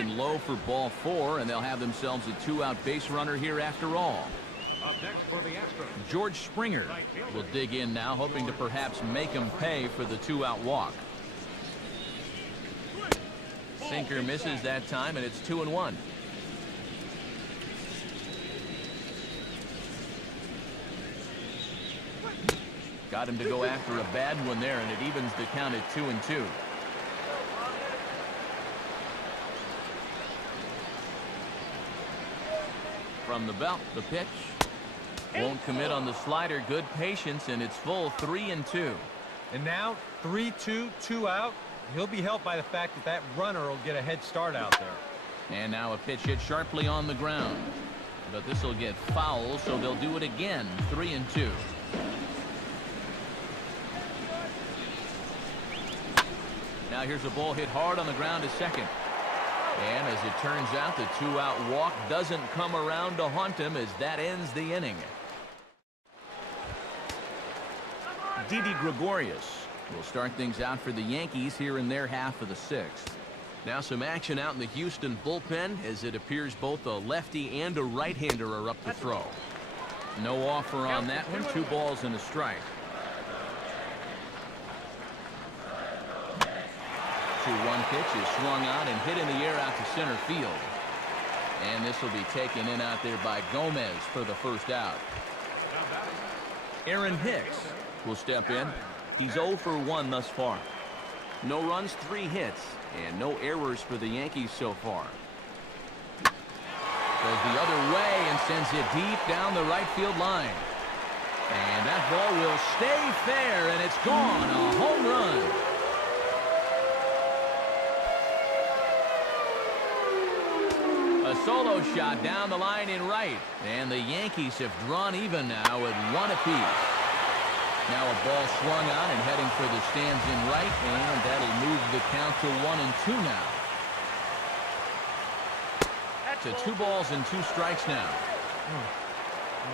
working low for ball 4, and they'll have themselves a 2-out base runner here after all. Up next for the Astros, George Springer will dig in now, hoping to perhaps make him pay for the 2-out walk. Sinker misses that time, and it's 2-1. Got him to go after a bad one there, and it evens the count at 2-2. From the belt, the pitch. Won't commit on the slider. Good patience, and it's full 3-2. And now 3-2, 2 out. He'll be helped by the fact that that runner will get a head start out there. And now a pitch hit sharply on the ground. But this will get foul, so they'll do it again. 3-2. Now here's a ball hit hard on the ground to second. And as it turns out, the 2-out walk doesn't come around to haunt him as that ends the inning. Didi Gregorius will start things out for the Yankees here in their half of the 6th. Now some action out in the Houston bullpen as it appears both a lefty and a right-hander are up to throw. No offer on that one. 2 balls and a strike. 2-1 pitch is swung on and hit in the air out to center field. And this will be taken in out there by Gomez for the first out. Aaron Hicks will step in. He's 0 for 1 thus far. No runs, 3 hits, and no errors for the Yankees so far. Goes the other way and sends it deep down the right field line. And that ball will stay fair, and it's gone. A home run. A solo shot down the line in right, and the Yankees have drawn even now at 1 apiece. Now a ball swung on and heading for the stands in right, and that'll move the count to 1-2 now. To 2 balls and 2 strikes now.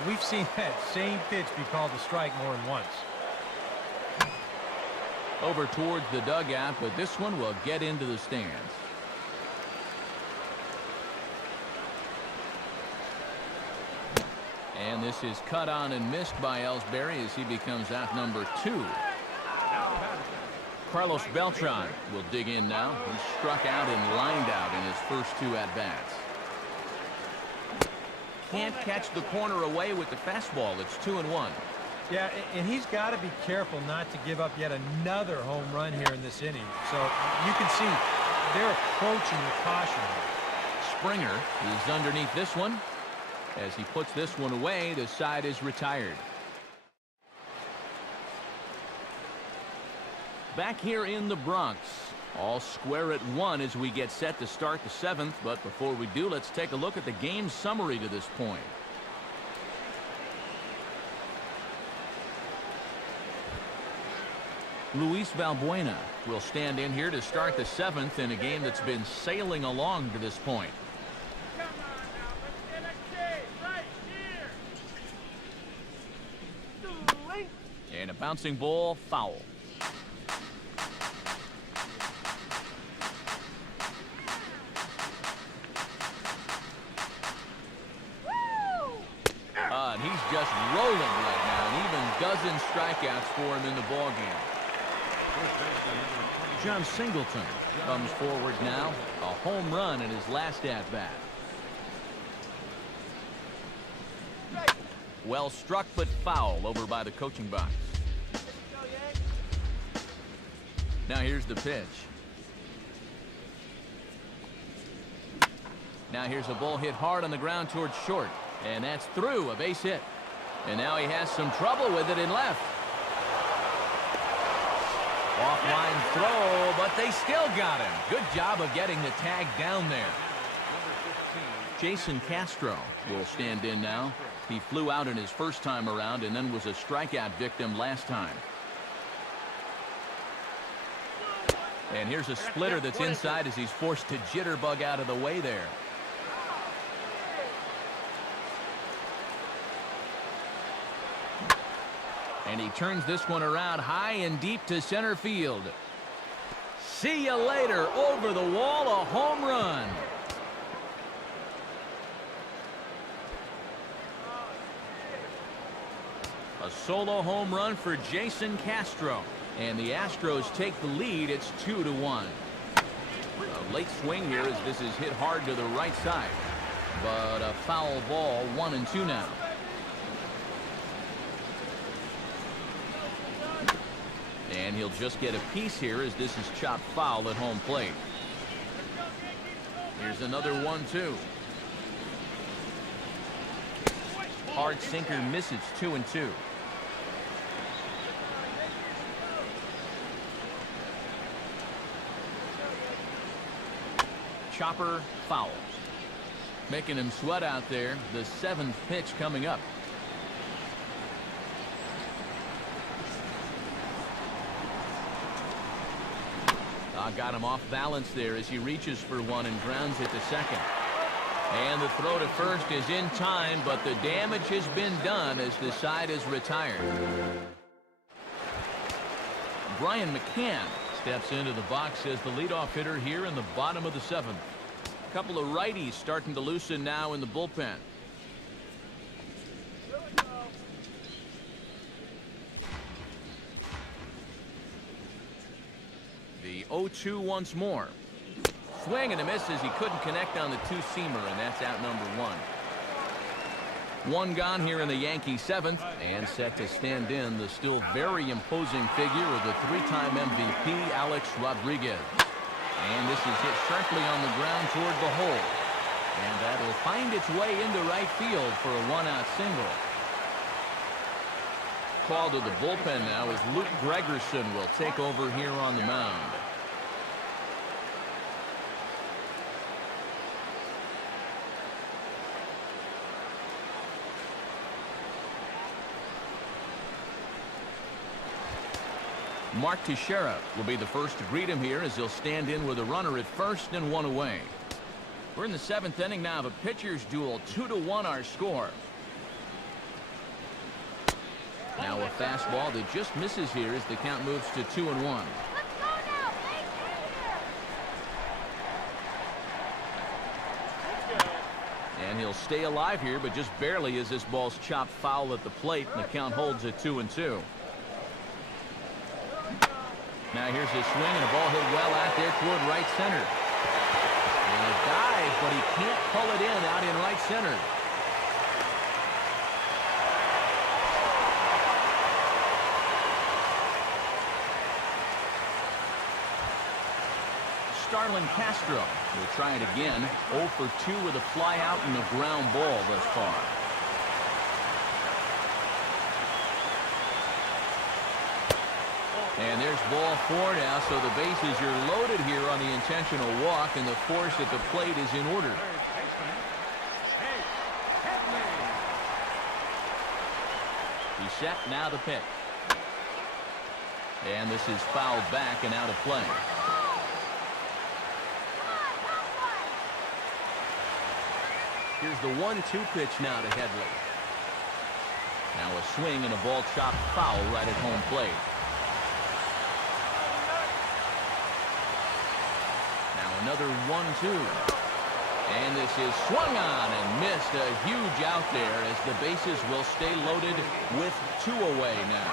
We've seen that same pitch be called a strike more than once. Over towards the dugout, but this one will get into the stands. And this is cut on and missed by Ellsbury as he becomes out number 2. Carlos Beltran will dig in now. He struck out and lined out in his first 2 at-bats. Can't catch the corner away with the fastball. It's 2-1. Yeah, and he's got to be careful not to give up yet another home run here in this inning. So you can see they're approaching with caution. Springer is underneath this one. As he puts this one away, the side is retired. Back here in the Bronx, all square at 1 as we get set to start the 7th. But before we do, let's take a look at the game summary to this point. Luis Valbuena will stand in here to start the 7th in a game that's been sailing along to this point. And a bouncing ball, foul. And he's just rolling right now, and even dozen strikeouts for him in the ballgame. John Singleton comes forward now, a home run in his last at-bat. Well struck but foul over by the coaching box. Now here's the pitch. Now here's a ball hit hard on the ground towards short. And that's through, a base hit. And now he has some trouble with it in left. Offline throw, but they still got him. Good job of getting the tag down there. Jason Castro will stand in now. He flew out in his first time around and then was a strikeout victim last time. And here's a splitter that's inside as he's forced to jitterbug out of the way there. And he turns this one around high and deep to center field. See you later. Over the wall, a home run. A solo home run for Jason Castro. And the Astros take the lead. It's 2-1. A late swing here as this is hit hard to the right side. But a foul ball, 1-2 now. And he'll just get a piece here as this is chopped foul at home plate. Here's another 1-2. Hard sinker misses, 2-2. Chopper foul. Making him sweat out there. The 7th pitch coming up. Got him off balance there as he reaches for one and grounds it to second. And the throw to first is in time, but the damage has been done as the side is retired. Brian McCann steps into the box as the leadoff hitter here in the bottom of the 7th. A couple of righties starting to loosen now in the bullpen. The 0-2 once more. Swing and a miss as he couldn't connect on the two-seamer, and that's out number 1. One gone here in the Yankee 7th, and set to stand in the still very imposing figure of the 3-time MVP, Alex Rodriguez. And this is hit sharply on the ground toward the hole. And that'll find its way into right field for a 1-out single. Call to the bullpen now as Luke Gregerson will take over here on the mound. Mark Teixeira will be the first to greet him here as he'll stand in with a runner at first and one away. We're in the 7th inning now of a pitcher's duel. 2-1 our score. Now a fastball that just misses here as the count moves to 2-1. And he'll stay alive here, but just barely as this ball's chopped foul at the plate, and the count holds at 2-2. Now here's his swing, and a ball hit well out there toward right center. And a dive, but he can't pull it in out in right center. Starlin Castro will try it again. 0 for 2 with a fly out and a ground ball thus far. And there's ball 4 now, so the bases are loaded here on the intentional walk, and the force at the plate is in order. He's set, now the pitch. And this is fouled back and out of play. Here's the 1-2 pitch now to Headley. Now a swing and a ball chopped foul right at home plate. Now another 1-2. And this is swung on and missed. A huge out there as the bases will stay loaded with 2 away now.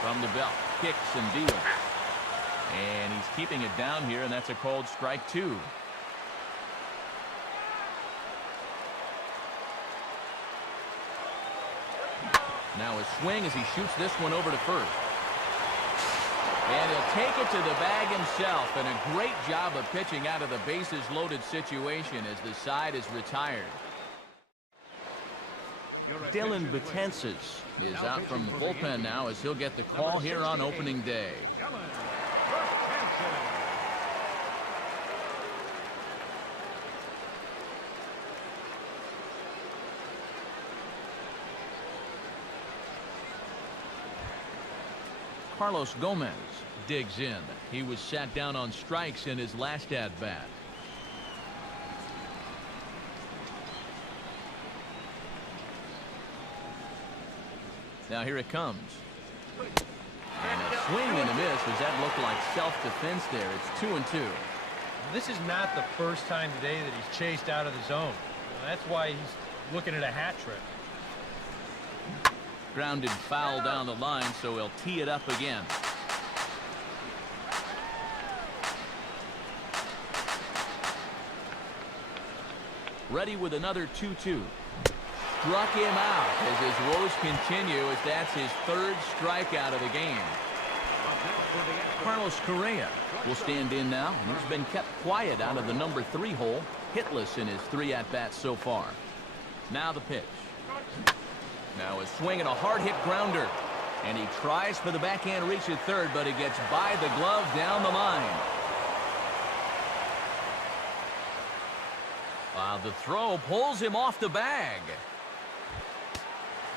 From the belt, kicks and deals. And he's keeping it down here, and that's a called strike 2. Now a swing as he shoots this one over to first. And he'll take it to the bag himself, and a great job of pitching out of the bases loaded situation as the side is retired. Dylan Betances is out from the bullpen now as he'll get the call here on opening day. Carlos Gomez digs in. He was sat down on strikes in his last at-bat. Now here it comes. And a swing and a miss as that looked like self-defense there. It's 2-2. this is not the first time today that he's chased out of the zone. That's why he's looking at a hat trick. Grounded foul down the line, so he'll tee it up again. Ready with another 2-2. Struck him out as his woes continue, as that's his third strikeout of the game. Carlos Correa will stand in now, and he's been kept quiet out of the number 3 hole, hitless in his 3 at-bats so far. Now the pitch. Now a swing and a hard-hit grounder, and he tries for the backhand reach at third, but it gets by the glove down the line. The throw pulls him off the bag.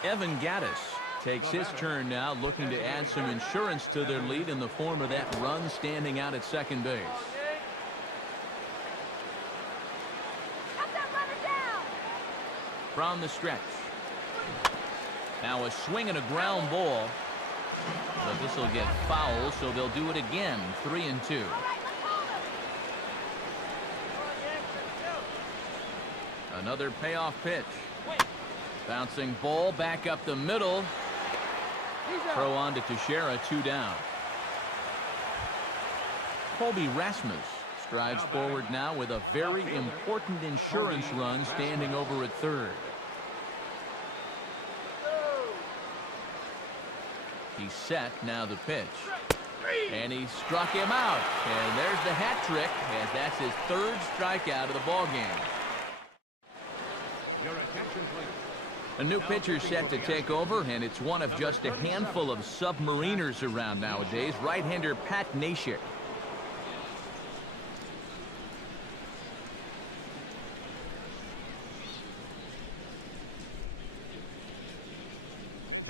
Evan Gattis takes his turn now, looking to add some insurance to their lead in the form of that run standing out at second base. From the stretch. Now a swing and a ground ball, but this will get foul, so they'll do it again. 3-2. Another payoff pitch. Bouncing ball back up the middle. Throw on to Teixeira, 2 down. Colby Rasmus strides forward now with a very important insurance run standing over at third. He's set. Now the pitch. And he struck him out. And there's the hat trick, as that's his third strikeout of the ball game. Your attention, please. A new pitcher set to take over, and it's one of just a handful of submariners around nowadays. Right-hander Pat Neshek.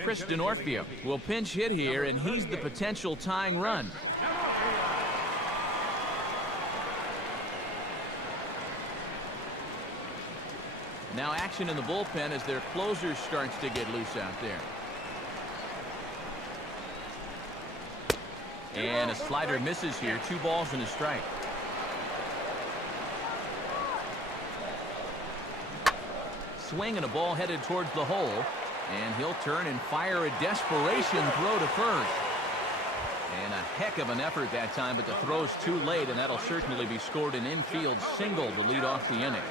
Chris D'Onofrio will pinch hit here, and he's the potential tying run. Now action in the bullpen as their closer starts to get loose out there. And a slider misses here. 2 balls and a strike. Swing and a ball headed towards the hole. And he'll turn and fire a desperation throw to first. And a heck of an effort that time, but the throw's too late, and that'll certainly be scored an infield single to lead off the inning.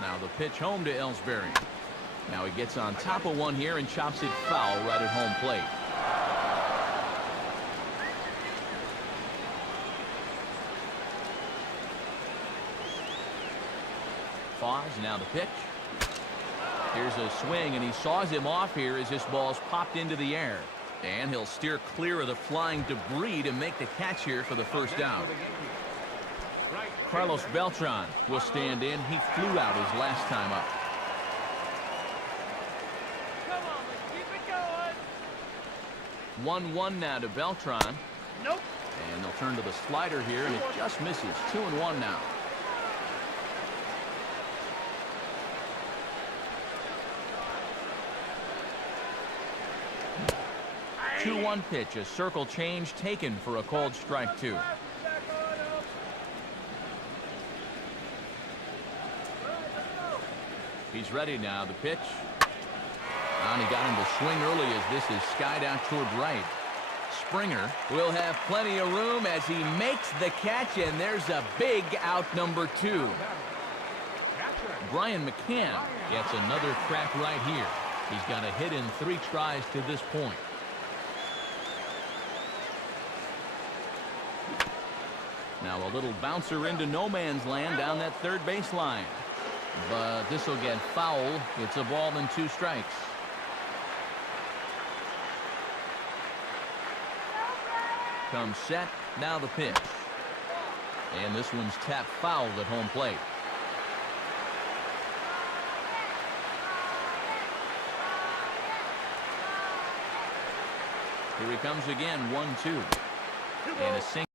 Now the pitch home to Ellsbury. Now he gets on top of one here and chops it foul right at home plate. Pause. Now the pitch. Here's a swing, and he saws him off here as this ball's popped into the air. And he'll steer clear of the flying debris to make the catch here for the first out. Carlos Beltran will stand in. He flew out his last time up. Come on, let's keep it going. 1-1 now to Beltran. Nope. And they'll turn to the slider here, and it just misses. 2-1 now. 2-1 pitch, a circle change taken for a called strike 2. He's ready now. The pitch. And he got him to swing early as this is skied out toward right. Springer will have plenty of room as he makes the catch, and there's a big out number 2. Brian McCann gets another crack right here. He's got a hit in 3 tries to this point. Now a little bouncer into no man's land down that third baseline. But this will get foul. It's a ball and 2 strikes. Comes set. Now the pitch. And this one's tapped foul at home plate. Here he comes again. 1-2. And a single.